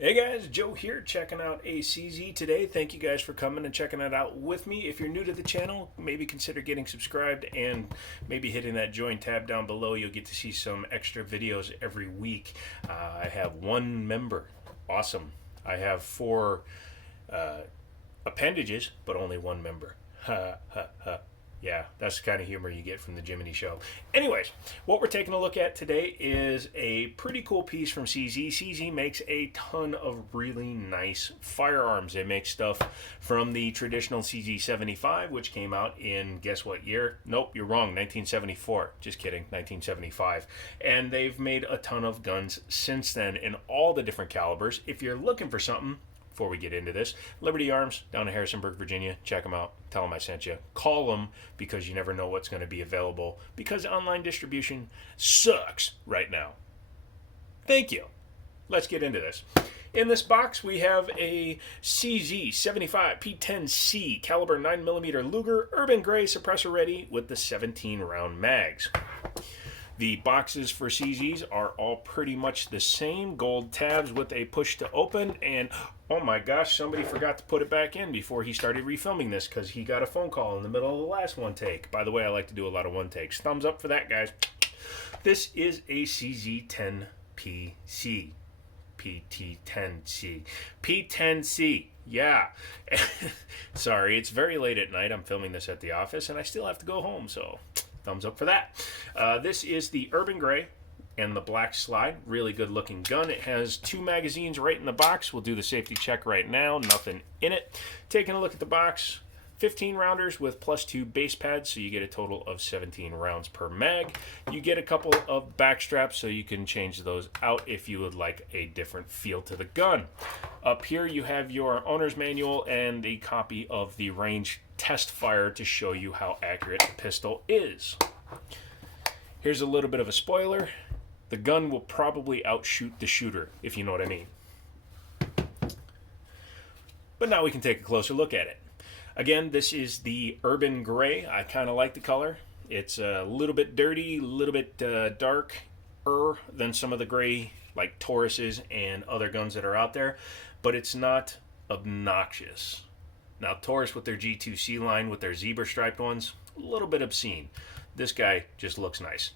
Hey guys, Joe here, checking out a CZ today. Thank you guys for coming and checking it out with me. If you're new to the channel, maybe consider getting subscribed and maybe hitting that join tab down below. You'll get to see some extra videos every week. I have one member. Awesome. I have four appendages, but only one member. Ha ha ha. Yeah, that's the kind of humor you get from the Jiminy Show. Anyways, what we're taking a look at today is a pretty cool piece from CZ. CZ makes a ton of really nice firearms. They make stuff from the traditional CZ75, which came out in, guess what year? Nope, you're wrong, 1974. Just kidding, 1975. And they've made a ton of guns since then in all the different calibers. If you're looking for something, before we get into this, Liberty Arms down in Harrisonburg, Virginia. Check them out. Tell them I sent you. Call them because you never know what's going to be available because online distribution sucks right now. Thank you. Let's get into this. In this box, we have a CZ75 P10C caliber 9mm Luger Urban Gray suppressor ready with the 17 round mags. The boxes for CZs are all pretty much the same. Gold tabs with a push to open. And oh my gosh, somebody forgot to put it back in before he started refilming this because he got a phone call in the middle of the last one take. By the way, I like to do a lot of one takes. Thumbs up for that, guys. This is a CZ10PC. PT10C. P10C. Yeah. Sorry, it's very late at night. I'm filming this at the office and I still have to go home, so thumbs up for that. This is the Urban Gray and the black slide. Really good looking gun. It has 2 magazines right in the box. We'll do the safety check right now. Nothing in it. Taking a look at the box. 15 rounders with +2 base pads, so you get a total of 17 rounds per mag. You get a couple of back straps, so you can change those out if you would like a different feel to the gun. Up here you have your owner's manual and a copy of the range test fire to show you how accurate the pistol is. Here's a little bit of a spoiler. The gun will probably outshoot the shooter, if you know what I mean. But now we can take a closer look at it. Again, this is the Urban Gray. I kind of like the color. It's a little bit dirty, a little bit darker than some of the gray, like Tauruses and other guns that are out there, but it's not obnoxious. Now, Taurus with their G2C line, with their zebra striped ones, a little bit obscene. This guy just looks nice.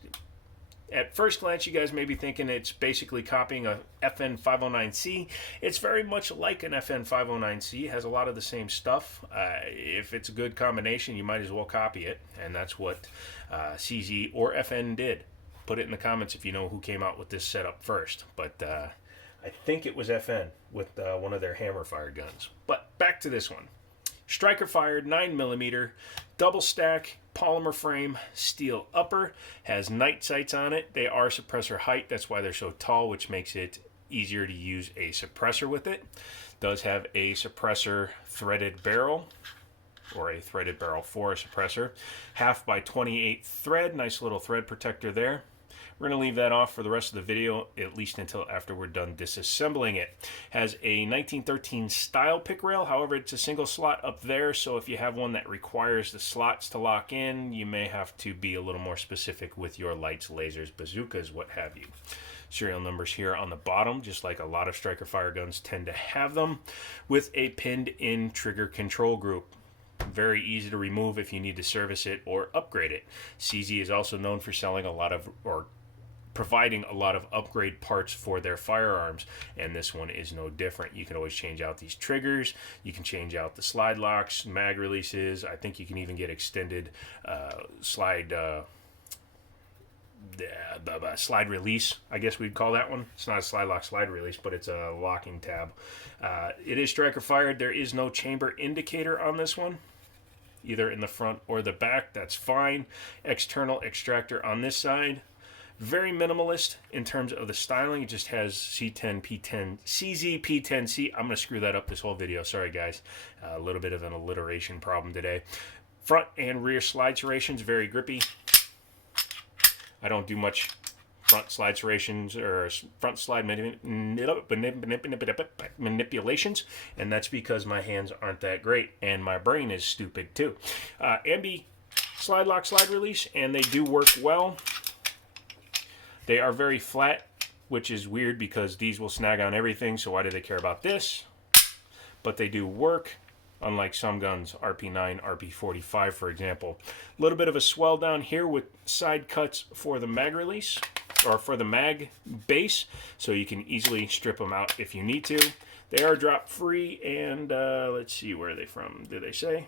At first glance, you guys may be thinking it's basically copying a FN509C. It's very much like an FN509C. It has a lot of the same stuff. If it's a good combination, you might as well copy it. And that's what CZ or FN did. Put it in the comments if you know who came out with this setup first. But I think it was FN with one of their hammer-fired guns. But back to this one. Striker-fired 9mm, double stack, polymer frame, steel upper, has night sights on it. They are suppressor height, that's why they're so tall, which makes it easier to use a suppressor with it. Does have a suppressor threaded barrel, or a threaded barrel for a suppressor. 1/2x28 thread, nice little thread protector there. We're going to leave that off for the rest of the video, at least until after we're done disassembling it. Has a 1913 style pick rail, however it's a single slot up there, so if you have one that requires the slots to lock in, you may have to be a little more specific with your lights, lasers, bazookas, what have you. Serial numbers here on the bottom, just like a lot of striker fire guns tend to have them, with a pinned in trigger control group. Very easy to remove if you need to service it or upgrade it. CZ is also known for selling a lot of, or providing a lot of upgrade parts for their firearms, and this one is no different. You can always change out these triggers, you can change out the slide locks, mag releases. I think you can even get extended slide release, I guess we'd call that one. It's not a slide lock slide release, but it's a locking tab. It is striker fired. There is no chamber indicator on this one, either in the front or the back. That's fine. External extractor on this side. Very minimalist in terms of the styling. It just has C10, P10, CZ, P10C. I'm going to screw that up this whole video. Sorry, guys. A little bit of an alliteration problem today. Front and rear slide serrations, very grippy. I don't do much front slide serrations or front slide manipulations, and that's because my hands aren't that great, and my brain is stupid too. Ambi slide lock, slide release, and they do work well. They are very flat which is weird because these will snag on everything, so why do they care about this? But they do work, unlike some guns, RP9, RP45 for example. A little bit of a swell down here with side cuts for the mag release, or for the mag base, so you can easily strip them out if you need to. They are drop free, and let's see, where are they from? Did they say?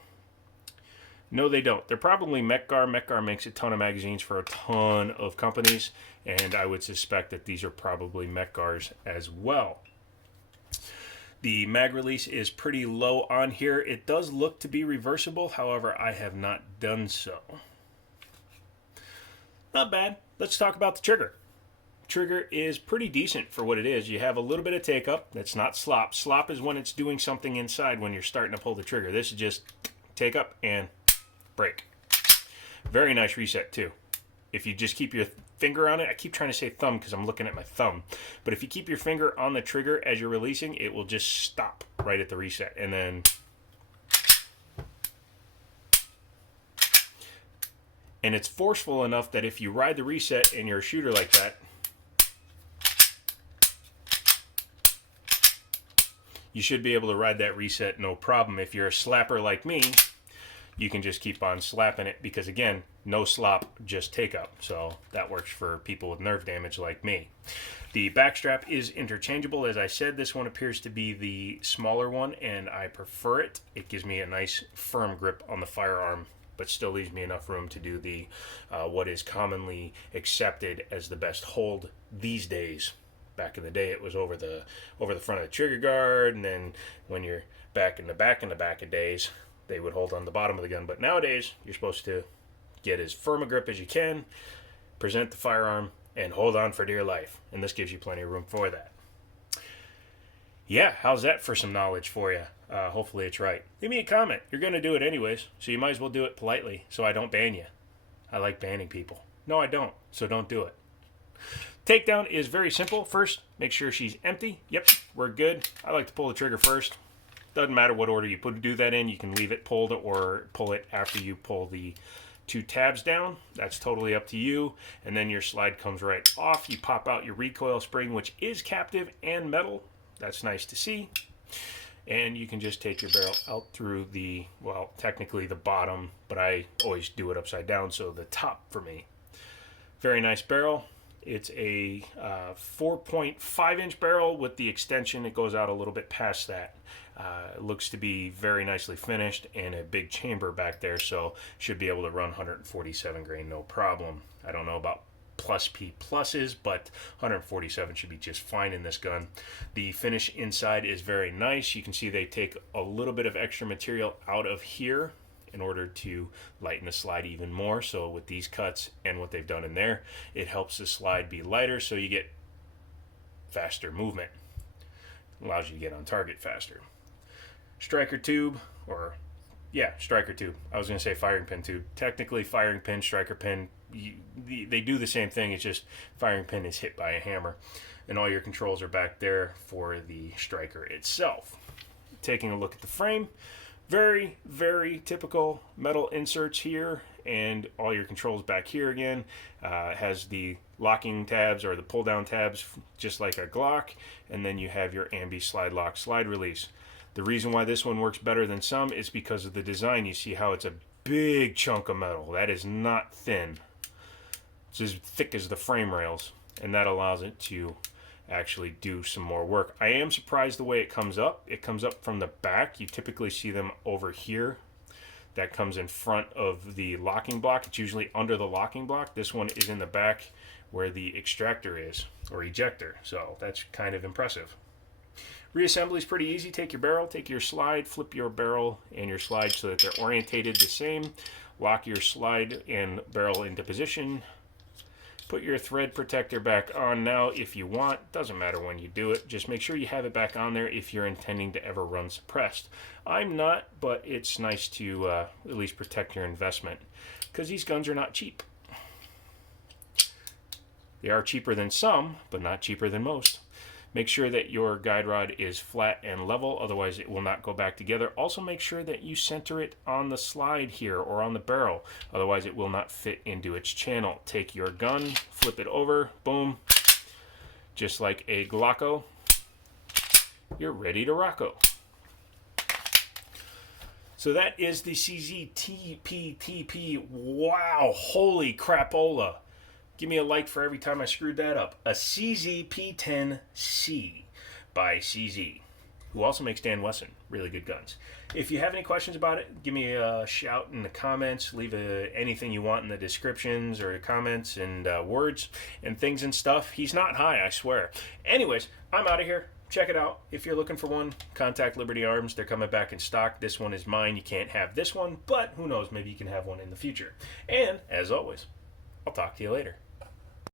No, they don't. They're probably Mech-Gar. Mech-Gar makes a ton of magazines for a ton of companies, and I would suspect that these are probably Mech-Gars as well. The mag release is pretty low on here. It does look to be reversible, however, I have not done so. Not bad. Let's talk about the trigger. Trigger is pretty decent for what it is. You have a little bit of take up. That's not slop. Slop is when it's doing something inside when you're starting to pull the trigger. This is just take up and break. Very nice reset too. If you just keep your finger on it, I keep trying to say thumb because I'm looking at my thumb, but if you keep your finger on the trigger as you're releasing, it will just stop right at the reset, and then it's forceful enough that if you ride the reset and you're a shooter like that, you should be able to ride that reset no problem. If you're a slapper like me, you can just keep on slapping it because, again, no slop, just take up. So that works for people with nerve damage like me. The backstrap is interchangeable. As I said, this one appears to be the smaller one, and I prefer it. It gives me a nice firm grip on the firearm, but still leaves me enough room to do the what is commonly accepted as the best hold these days. Back in the day, it was over the front of the trigger guard, and then when you're back in the back of days, they would hold on the bottom of the gun. But nowadays, you're supposed to get as firm a grip as you can, present the firearm, and hold on for dear life. And this gives you plenty of room for that. Yeah, how's that for some knowledge for you? Hopefully it's right. Leave me a comment. You're going to do it anyways, so you might as well do it politely so I don't ban you. I like banning people. No, I don't, so don't do it. Takedown is very simple. First, make sure she's empty. Yep, we're good. I like to pull the trigger first. Doesn't matter what order you do that in. You can leave it pulled or pull it after you pull the 2 tabs down. That's totally up to you. And then your slide comes right off. You pop out your recoil spring, which is captive and metal. That's nice to see. And you can just take your barrel out through the, well, technically the bottom, but I always do it upside down, so the top for me. Very nice barrel. It's a 4.5 inch barrel with the extension. It goes out a little bit past that. It looks to be very nicely finished and a big chamber back there, so should be able to run 147 grain no problem. I don't know about plus P pluses, but 147 should be just fine in this gun. The finish inside is very nice. You can see they take a little bit of extra material out of here in order to lighten the slide even more. So with these cuts and what they've done in there, it helps the slide be lighter, so you get faster movement. Allows you to get on target faster. Striker tube, or yeah, striker tube. I was going to say firing pin tube. Technically, firing pin, striker pin, they do the same thing. It's just firing pin is hit by a hammer, and all your controls are back there for the striker itself. Taking a look at the frame, very, very typical metal inserts here, and all your controls back here again. Has the locking tabs or the pull down tabs just like a Glock, and then you have your ambi slide lock slide release. The reason why this one works better than some is because of the design. You see how it's a big chunk of metal. That is not thin. It's as thick as the frame rails, and that allows it to actually do some more work. I am surprised the way it comes up. It comes up from the back. You typically see them over here. That comes in front of the locking block. It's usually under the locking block. This one is in the back where the extractor is, or ejector. So that's kind of impressive. Reassembly is pretty easy. Take your barrel, take your slide, flip your barrel and your slide so that they're orientated the same. Lock your slide and barrel into position. Put your thread protector back on now if you want. Doesn't matter when you do it. Just make sure you have it back on there if you're intending to ever run suppressed. I'm not, but it's nice to at least protect your investment, because these guns are not cheap. They are cheaper than some, but not cheaper than most. Make sure that your guide rod is flat and level, otherwise it will not go back together. Also make sure that you center it on the slide here or on the barrel, otherwise it will not fit into its channel. Take your gun, flip it over, boom. just like a Glocko, you're ready to rocko. So that is the CZTPTP. Wow, holy crapola. Give me a like for every time I screwed that up. A CZP10C by CZ, who also makes Dan Wesson. Really good guns. If you have any questions about it, give me a shout in the comments. Leave anything you want in the descriptions or comments and words and things and stuff. He's not high, I swear. Anyways, I'm out of here. Check it out. If you're looking for one, contact Liberty Arms. They're coming back in stock. This one is mine. You can't have this one, but who knows? Maybe you can have one in the future. And, as always, I'll talk to you later.